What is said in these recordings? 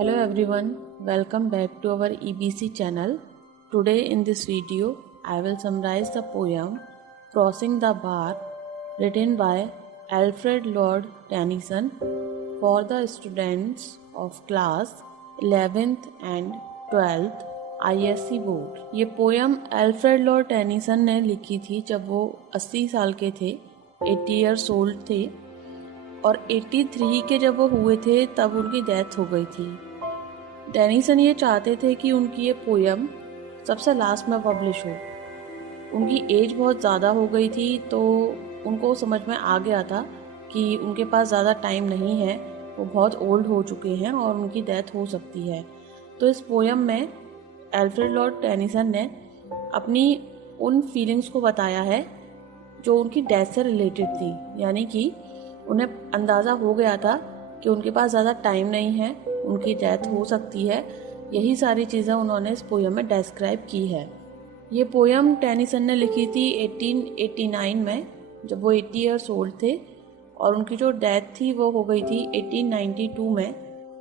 Hello everyone, welcome back to our EBC channel. Today in this video, I will summarize the poem Crossing the Bar written by Alfred Lord Tennyson for the students of class 11th and 12th ISC board. ये poem Alfred Lord Tennyson ने लिखी थी जब वो 80 साल के थे, 80 years old थे, और 83 के जब वो हुए थे तब उनकी डेथ हो गई थी। टेनिसन ये चाहते थे कि उनकी ये पोयम सबसे लास्ट में पब्लिश हो। उनकी एज बहुत ज़्यादा हो गई थी तो उनको समझ में आ गया था कि उनके पास ज़्यादा टाइम नहीं है, वो बहुत ओल्ड हो चुके हैं और उनकी डेथ हो सकती है। तो इस पोयम में अल्फ्रेड लॉर्ड टेनिसन ने अपनी उन फीलिंग्स को बताया है जो उनकी डेथ से रिलेटेड थी, यानी कि उन्हें अंदाज़ा हो गया था कि उनके पास ज़्यादा टाइम नहीं है, उनकी डेथ हो सकती है। यही सारी चीज़ें उन्होंने इस पोयम में डिस्क्राइब की है। ये पोयम टेनिसन ने लिखी थी 1889 में, जब वो 80 ईयर्स ओल्ड थे, और उनकी जो डेथ थी वो हो गई थी 1892 में,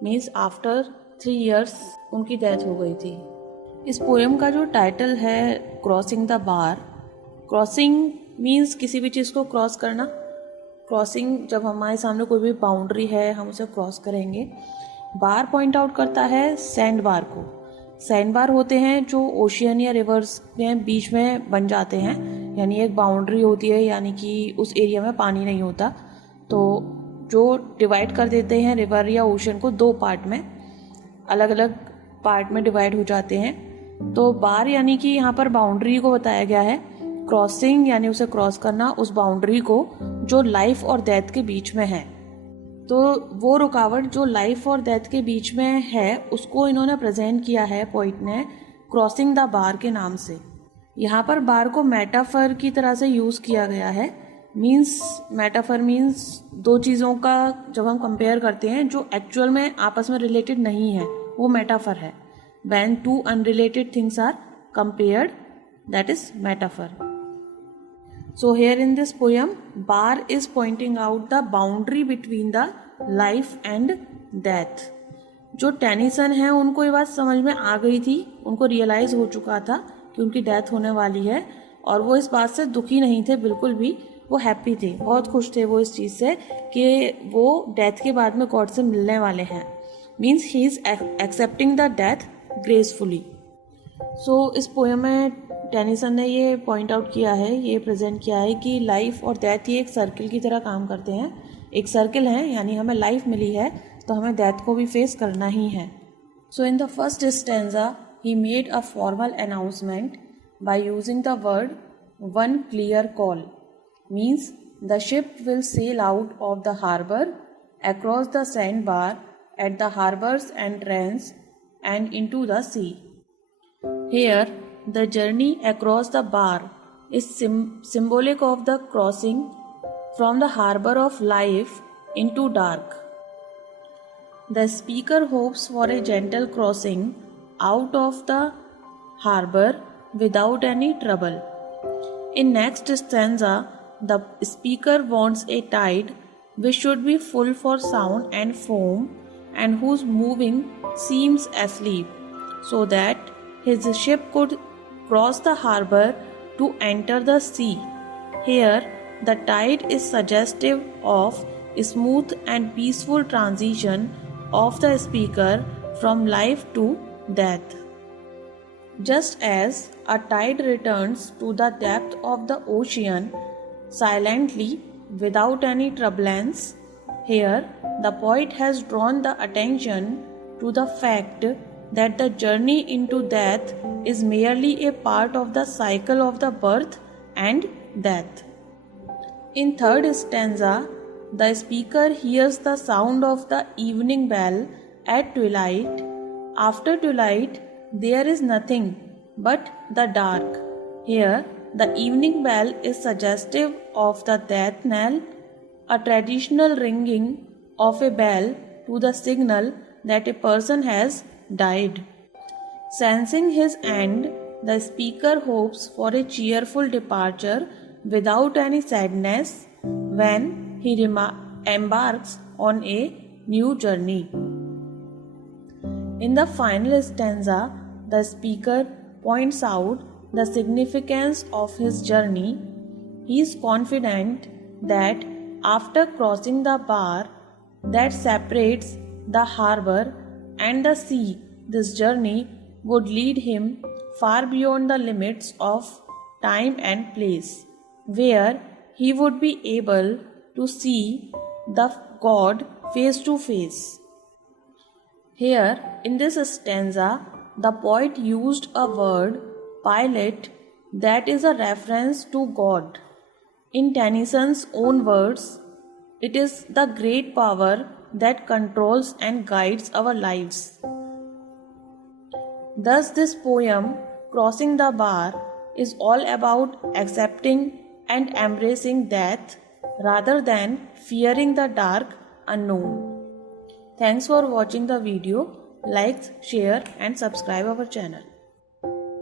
मीन्स आफ्टर 3 ईयर्स उनकी डेथ हो गई थी। इस पोयम का जो टाइटल है crossing the bar, crossing means किसी भी चीज़ को क्रॉस करना। क्रॉसिंग जब हमारे सामने कोई भी बाउंड्री है हम उसे क्रॉस करेंगे। बार पॉइंट आउट करता है सैंड बार को। सैंड बार होते हैं जो ओशियन या रिवर्स में बीच में बन जाते हैं, यानी एक बाउंड्री होती है, यानी कि उस एरिया में पानी नहीं होता तो जो डिवाइड कर देते हैं रिवर या ओशन को दो पार्ट में, अलग अलग पार्ट में डिवाइड हो जाते हैं। तो बार यानी कि यहाँ पर बाउंड्री को बताया गया है, क्रॉसिंग यानी उसे क्रॉस करना, उस बाउंड्री को जो लाइफ और डेथ के बीच में है। तो वो रुकावट जो लाइफ और डेथ के बीच में है उसको इन्होंने प्रेजेंट किया है पोइट ने क्रॉसिंग द बार के नाम से। यहाँ पर बार को मेटाफर की तरह से यूज़ किया गया है। मेटाफर मीन्स दो चीज़ों का जब हम कंपेयर करते हैं जो एक्चुअल में आपस में रिलेटेड नहीं है, वो मेटाफर है। When two unrelated things are compared, that is metaphor. So here in this poem, Bar is pointing out the boundary between the life and death. जो टेनिसन है उनको ये बात समझ में आ गई थी, उनको रियलाइज़ हो चुका था कि उनकी डेथ होने वाली है, और वो इस बात से दुखी नहीं थे बिल्कुल भी, वो हैप्पी थे, बहुत खुश थे वो इस चीज़ से कि वो डेथ के बाद में गॉड से मिलने वाले हैं। Means he is accepting the death gracefully. So इस पोएम में टेनिसन ने ये पॉइंट आउट किया है, ये प्रेजेंट किया है कि लाइफ और डेथ ये एक सर्किल की तरह काम करते हैं। एक सर्किल है, यानी हमें लाइफ मिली है तो हमें डेथ को भी फेस करना ही है। So in the first stanza he made a formal announcement by using the word one clear call. Means the ship will sail out of the harbour across the sand bar at the harbour's entrance and into the sea. Here, the journey across the bar is symbolic of the crossing from the harbor of life into dark. The speaker hopes for a gentle crossing out of the harbor without any trouble. In next stanza, the speaker wants a tide which should be full for sound and foam and whose moving seems asleep, so that his ship could cross the harbor to enter the sea. Here, the tide is suggestive of smooth and peaceful transition of the speaker from life to death. Just as a tide returns to the depth of the ocean silently without any turbulence, here the poet has drawn the attention to the fact that the journey into death is merely a part of the cycle of the birth and death. In third stanza, the speaker hears the sound of the evening bell at twilight. After twilight, there is nothing but the dark. Here, the evening bell is suggestive of the death knell, a traditional ringing of a bell to the signal that a person has died. Sensing his end, the speaker hopes for a cheerful departure without any sadness when he embarks on a new journey. In the final stanza, the speaker points out the significance of his journey. He is confident that after crossing the bar that separates the harbor and the sea, this journey would lead him far beyond the limits of time and place, where he would be able to see the God face to face. Here, in this stanza, the poet used a word, pilot, that is a reference to God. In Tennyson's own words, it is the great power that controls and guides our lives. Thus, this poem, Crossing the Bar, is all about accepting and embracing death rather than fearing the dark unknown. Thanks for watching the video. Like, share and subscribe our channel.